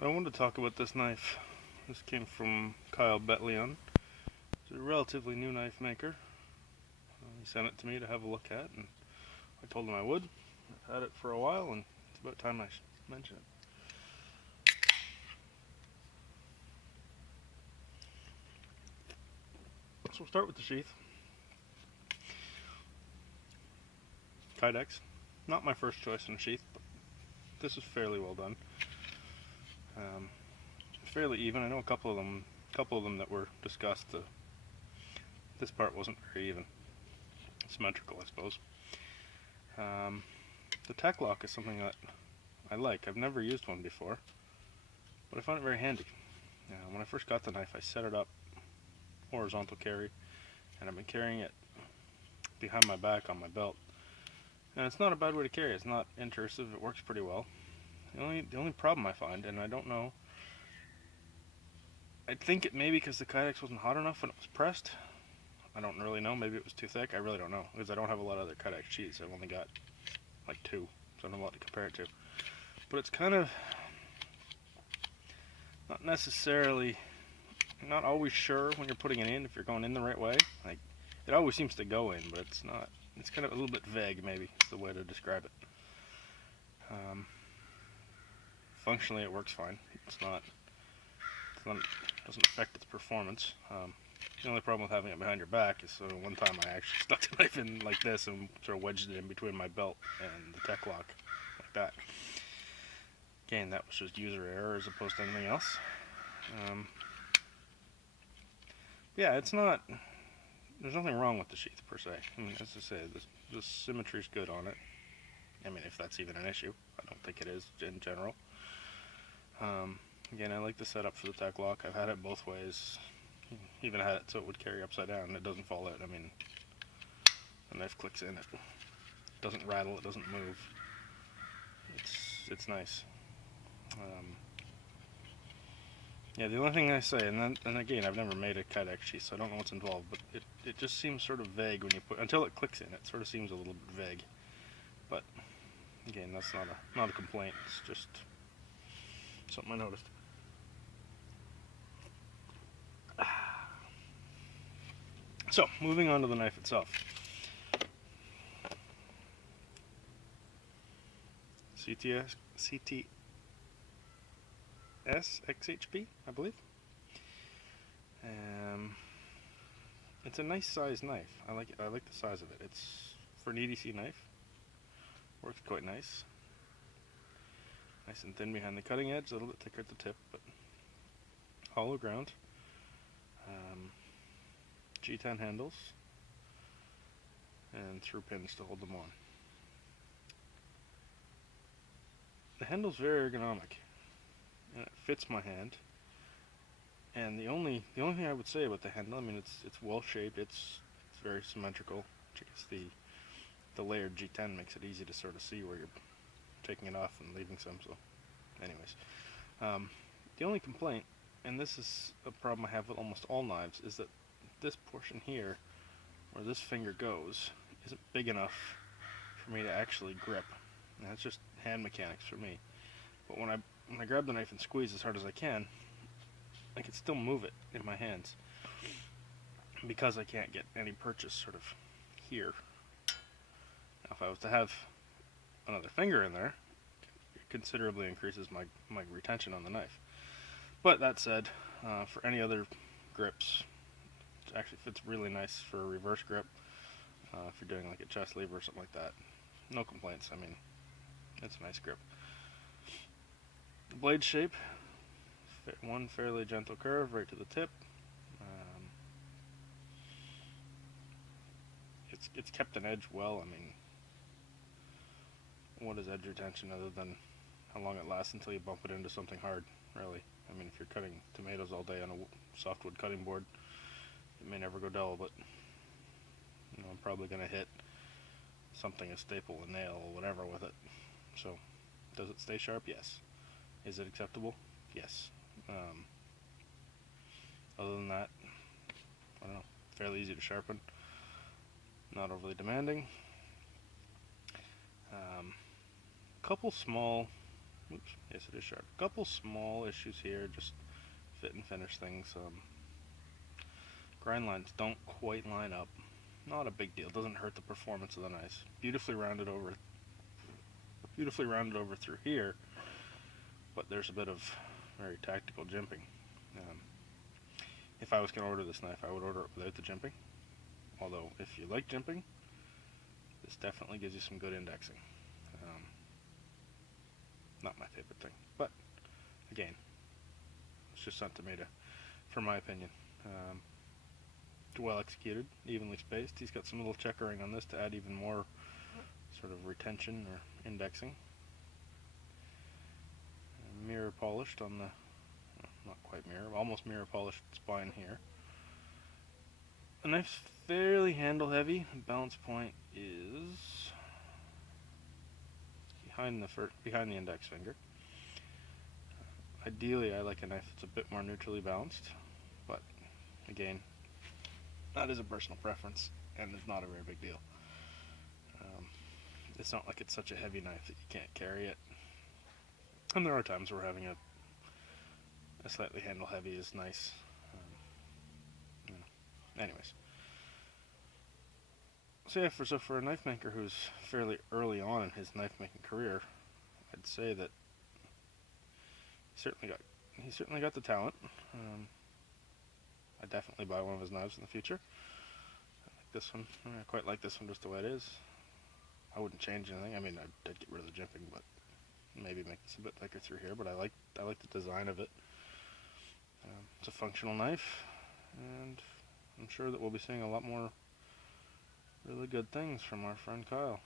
So I wanted to talk about this knife. This came from Kyle Betleon. He's a relatively new knife maker. He sent it to me to have a look at, and I told him I would. I've had it for a while, and it's about time I mention it. So we'll start with the sheath. Kydex. Not my first choice in a sheath, but this is fairly well done. Fairly even. I know a couple of them that were discussed. This part wasn't very even. Symmetrical, I suppose. The Tek-Lok is something that I like. I've never used one before, but I found it very handy. When I first got the knife, I set it up horizontal carry, and I've been carrying it behind my back on my belt. And it's not a bad way to carry. It's not intrusive. It works pretty well. The only problem I find, and I don't know, I think it may be because the Kydex wasn't hot enough when it was pressed. I don't really know. Maybe it was too thick. I really don't know, because I don't have a lot of other Kydex sheets. I've only got like 2, so I don't have a lot to compare it to. But it's kind of not necessarily, not always sure when you're putting it in if you're going in the right way. Like, it always seems to go in, but it's not. It's kind of a little bit vague, maybe is the way to describe it. Functionally, it works fine. Doesn't affect its performance. The only problem with having it behind your back is, one time I actually stuck the knife in like this and sort of wedged it in between my belt and the Tek-Lok, like that. Again, that was just user error as opposed to anything else. Yeah, it's not. There's nothing wrong with the sheath per se. I mean, as I say, the symmetry's good on it. I mean, if that's even an issue, I don't think it is in general. Again, I like the setup for the Tek-Lok. I've had it both ways. Even had it so it would carry upside down and it doesn't fall out. I mean, the knife clicks in, it doesn't rattle, it doesn't move. It's nice. Yeah, the only thing I say, and again, I've never made a Kydex sheath, so I don't know what's involved, but it just seems sort of vague when you until it clicks in. It sort of seems a little bit vague. But again, that's not a complaint. It's just something I noticed. So, moving on to the knife itself. CTS XHP, I believe. It's a nice size knife. I like the size of it. It's for an EDC knife. Works quite nice. Nice and thin behind the cutting edge, a little bit thicker at the tip, but hollow ground. G10 handles and through pins to hold them on. The handle's very ergonomic, and it fits my hand. And the only thing I would say about the handle, I mean, it's well shaped. It's very symmetrical. I guess the layered G10 makes it easy to sort of see where you're taking it off and leaving some. So, anyways, the only complaint, and this is a problem I have with almost all knives, is that this portion here, where this finger goes, isn't big enough for me to actually grip. And that's just hand mechanics for me. But when I grab the knife and squeeze as hard as I can still move it in my hands, because I can't get any purchase sort of here. Now, if I was to have another finger in there, it considerably increases my retention on the knife. But that said, for any other grips, it actually fits really nice for a reverse grip. If you're doing like a chest lever or something like that, no complaints. I mean, it's a nice grip. The blade shape, one fairly gentle curve right to the tip. It's kept an edge well. I mean, what is edge retention other than how long it lasts until you bump it into something hard, really? I mean, if you're cutting tomatoes all day on a softwood cutting board, it may never go dull, but I'm probably going to hit something, a staple, a nail, or whatever with it. So, does it stay sharp? Yes. Is it acceptable? Yes. Other than that, I don't know, fairly easy to sharpen, not overly demanding. Couple small Oops, yes it is sharp. A couple small issues here, just fit and finish things. Grind lines don't quite line up. Not a big deal, doesn't hurt the performance of the knife. Beautifully rounded over through here, but there's a bit of very tactical jimping. If I was going to order this knife, I would order it without the jimping. Although, if you like jimping, this definitely gives you some good indexing. Not my favorite thing, but again, it's just something to me for my opinion. Well executed, evenly spaced. He's got some little checkering on this to add even more sort of retention or indexing. Mirror polished on the, not quite mirror, almost mirror polished spine here. The knife's fairly handle heavy. The balance point is behind the index finger. Ideally, I like a knife that's a bit more neutrally balanced, but again, that is a personal preference, and it's not a very big deal. It's not like it's such a heavy knife that you can't carry it. And there are times where having a slightly handle heavy is nice. Anyways. So yeah, for a knife maker who's fairly early on in his knife making career, I'd say that he certainly got the talent. I'd definitely buy one of his knives in the future. I like this one. I quite like this one just the way it is. I wouldn't change anything. I mean, I'd get rid of the jimping, but maybe make this a bit thicker through here. But I like the design of it. It's a functional knife, and I'm sure that we'll be seeing a lot more really good things from our friend Kyle.